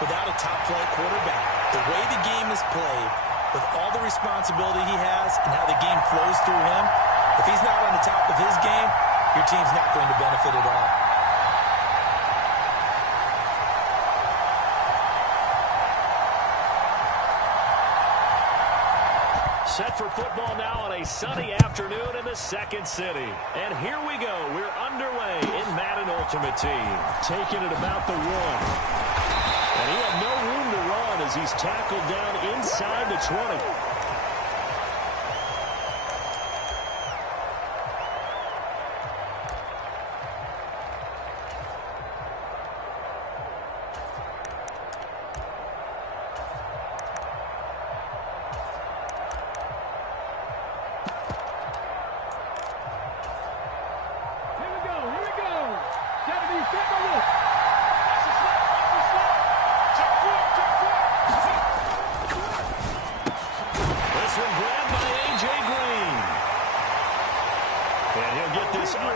without a top-flight quarterback. The way the game is played, with all the responsibility he has and how the game flows through him, if he's not on the top of his game, your team's not going to benefit at all. Set for football now on a sunny afternoon in the second city. And here we go. We're underway in Madden Ultimate Team. Taking it about the 1. And he had no room to run as he's tackled down inside the 20.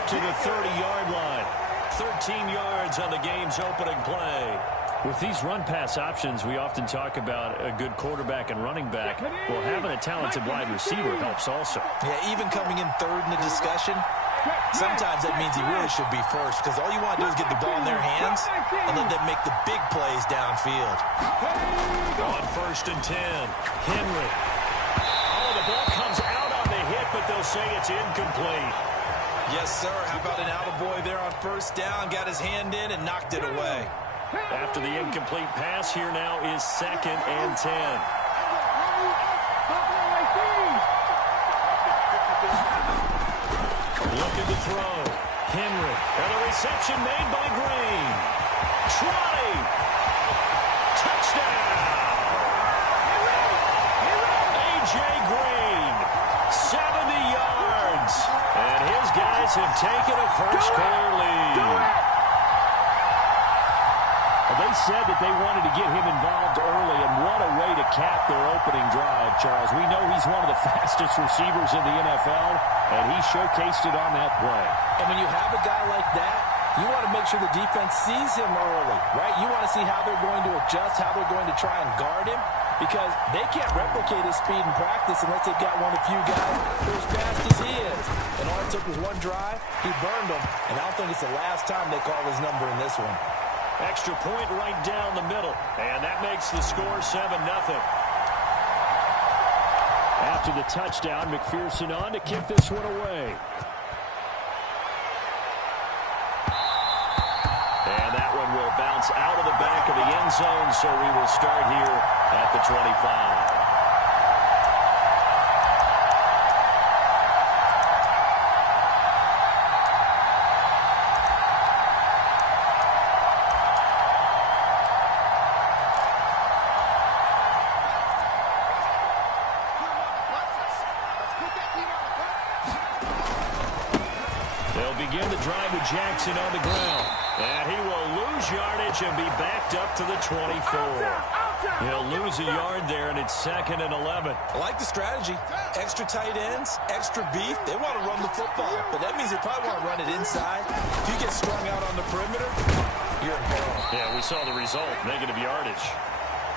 To the 30-yard line. 13 yards on the game's opening play. With these run-pass options, we often talk about a good quarterback and running back. Well, having a talented wide receiver helps also. Yeah, even coming in third in the discussion, sometimes that means he really should be first, because all you want to do is get the ball in their hands and let them make the big plays downfield. On 1st and 10, Henry. Oh, the ball comes out on the hit, but they'll say it's incomplete. Yes, sir. How about an attaboy there on 1st down? Got his hand in and knocked it away. After the incomplete pass, here now is 2nd and 10. Looking to throw. Henry. And the reception made by Green. 20. Touchdown. A.J. Green. 70 yards. And his guys have taken a first clear lead. They said that they wanted to get him involved early, and what a way to cap their opening drive, Charles. We know he's one of the fastest receivers in the NFL, and he showcased it on that play. And when you have a guy like that, you want to make sure the defense sees him early, right? You want to see how they're going to adjust, how they're going to try and guard him, because they can't replicate his speed in practice unless they've got one of the few guys who are as fast as he is. And all it took was one drive, he burned them, and I don't think it's the last time they call his number in this one. Extra point right down the middle, and that makes the score 7-0. After the touchdown, McPherson on to kick this one away. And that one will bounce out of the back of the end zone, so we will start here at the 25. Jackson on the ground, and he will lose yardage and be backed up to the 24. He'll lose a yard there, and it's 2nd and 11. I like the strategy. Extra tight ends, extra beef. They want to run the football, but that means they probably want to run it inside. If you get strung out on the perimeter, you're in peril. Yeah, we saw the result, negative yardage.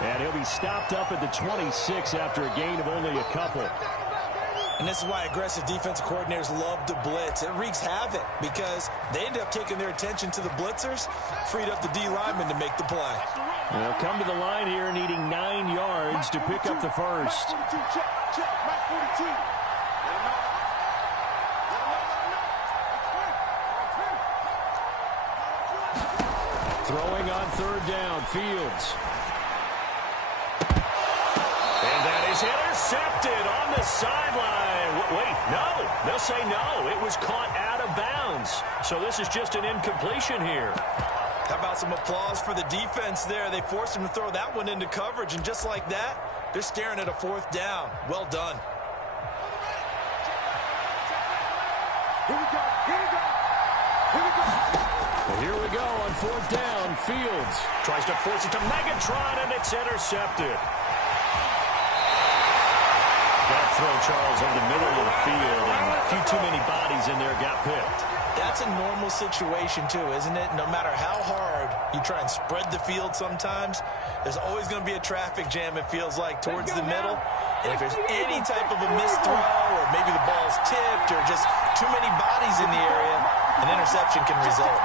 And he'll be stopped up at the 26 after a gain of only a couple. And this is why aggressive defensive coordinators love to blitz. It wreaks havoc because they end up taking their attention to the blitzers, freed up the D lineman to make the play. They'll come to the line here needing 9 yards to pick up the first. Throwing on 3rd down, Fields. And that is intercepted on the sideline. Wait, no. They'll say no. It was caught out of bounds. So this is just an incompletion here. How about some applause for the defense there? They forced him to throw that one into coverage, and just like that, they're staring at a 4th down. Well done. Here we go on 4th down. Fields tries to force it to Megatron, and it's intercepted. That throw, Charles, over the middle of the field, and a few too many bodies in there got picked. That's a normal situation, too, isn't it? No matter how hard you try and spread the field sometimes, there's always going to be a traffic jam, it feels like, towards the middle. And if there's any type of a missed throw, or maybe the ball's tipped, or just too many bodies in the area, an interception can result.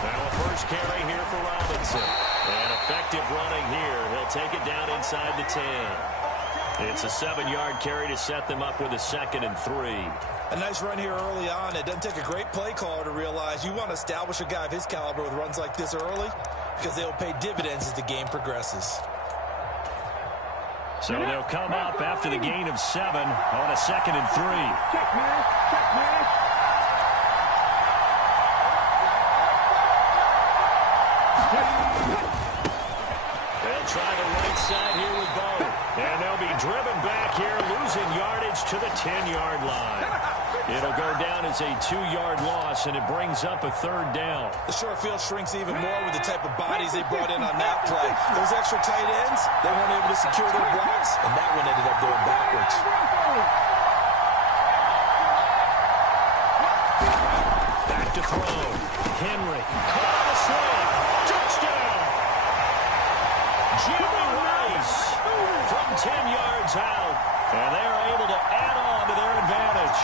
Now a first carry here for Robinson. And effective running here. He'll take it down inside the 10. It's a 7-yard carry to set them up with a 2nd and 3. A nice run here early on. It doesn't take a great play caller to realize you want to establish a guy of his caliber with runs like this early because they'll pay dividends as the game progresses. So they'll come up after the gain of 7 on a 2nd and 3. Check, man. Check, man. They'll try the right side here with Bo. And they'll be driven back here, losing yardage to the 10-yard line. It'll go down as a 2-yard loss, and it brings up a 3rd down. The short field shrinks even more with the type of bodies they brought in on that play. Those extra tight ends, they weren't able to secure their blocks, and that one ended up going backwards. Back to throw. Henry. Caught on the slant. Touchdown. Jimmy Rice from 10 yards out. And they are able to add on to their advantage.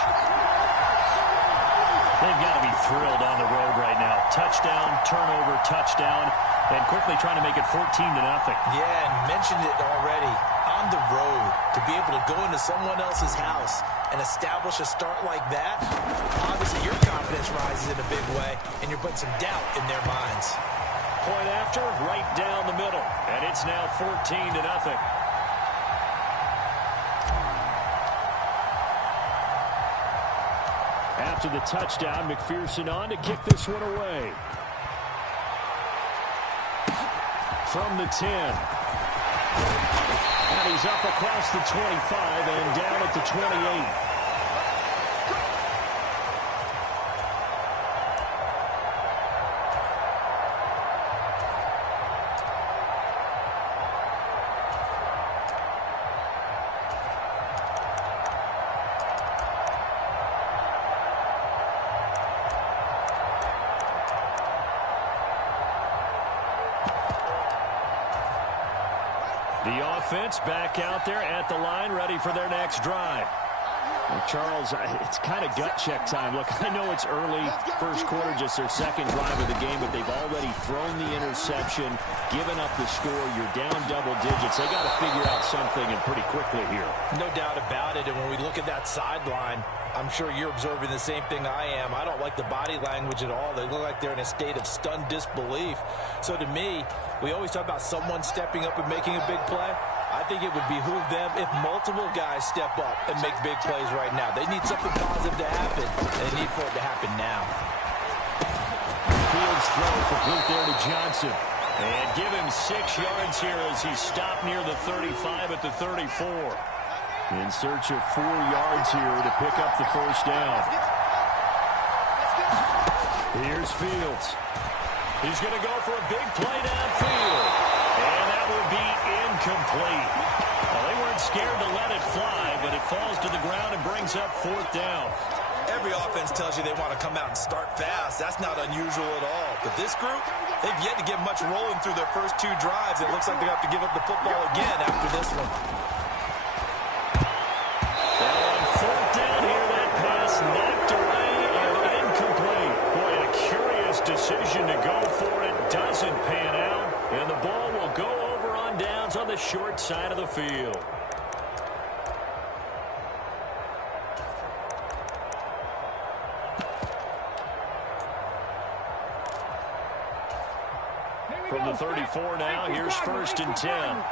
They've got to be thrilled on the road right now. Touchdown, turnover, touchdown, and quickly trying to make it 14-0. Yeah, and mentioned it already. On the road, to be able to go into someone else's house and establish a start like that, obviously your confidence rises in a big way, and you're putting some doubt in their minds. Point after, right down the middle, and it's now 14-0. After the touchdown, McPherson on to kick this one away. From the 10. And he's up across the 25 and down at the 28. The offense back out there at the line, ready for their next drive. Well, Charles, it's kind of gut check time. Look, I know it's early, first quarter, just their 2nd drive of the game, but they've already thrown the interception, given up the score. You're down double digits. They got to figure out something, and pretty quickly here. No doubt about it, and when we look at that sideline, I'm sure you're observing the same thing I am. I don't like the body language at all. They look like they're in a state of stunned disbelief. So to me, we always talk about someone stepping up and making a big play. I think it would behoove them if multiple guys step up and make big plays right now. They need something positive to happen, and they need for it to happen now. Fields throw complete there to Johnson. And give him 6 yards here as he stopped near the 35 at the 34. In search of 4 yards here to pick up the first down. Here's Fields. He's going to go for a big play downfield. And that will be incomplete. Well, they weren't scared to let it fly, but it falls to the ground and brings up 4th down. Every offense tells you they want to come out and start fast. That's not unusual at all. But this group, they've yet to get much rolling through their first 2 drives. It looks like they're going to have to give up the football again after this one. On 4th down here, that pass knocked away and incomplete. Boy, a curious decision to go for it. Doesn't pan out. And the ball will go over on downs on the short side of the field. From the 34 now, here's 1st and 10.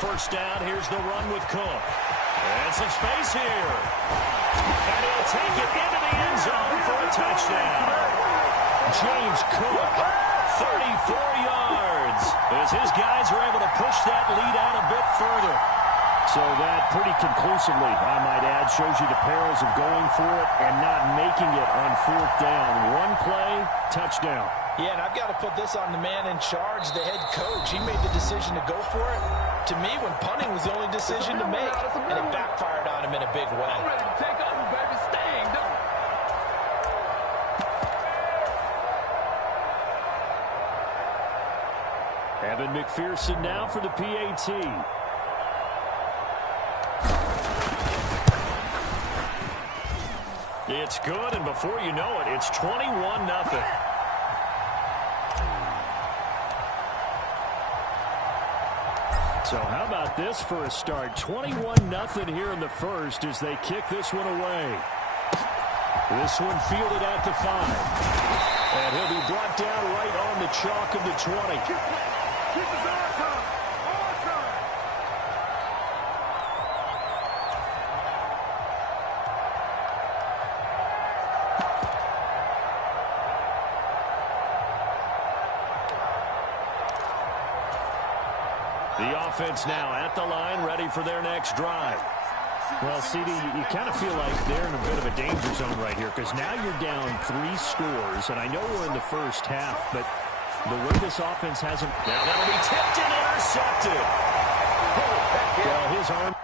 First down, here's the run with Cook. And some space here. And he'll take it into the end zone for a touchdown. James Cook, 34 yards. As his guys are able to push that lead out a bit further. So that pretty conclusively, I might add, shows you the perils of going for it and not making it on fourth down. One play, touchdown. Yeah, and I've got to put this on the man in charge, the head coach. He made the decision to go for it. To me, when punting was the only decision to make, and it backfired on him in a big way. I'm ready to take over, baby. Sting, don't. Evan McPherson now for the PAT. It's good, and before you know it, it's 21-0. So how about this for a start? 21-0 here in the first as they kick this one away. This one fielded at the 5. And he'll be brought down right on the chalk of the 20. This is our time. Our time. The offense now at the line, ready for their next drive. Well, CD, you kind of feel like they're in a bit of a danger zone right here because now you're down 3 scores, and I know we're in the first half, but the way this offense hasn't... Now that'll be tipped and intercepted. Well, his arm...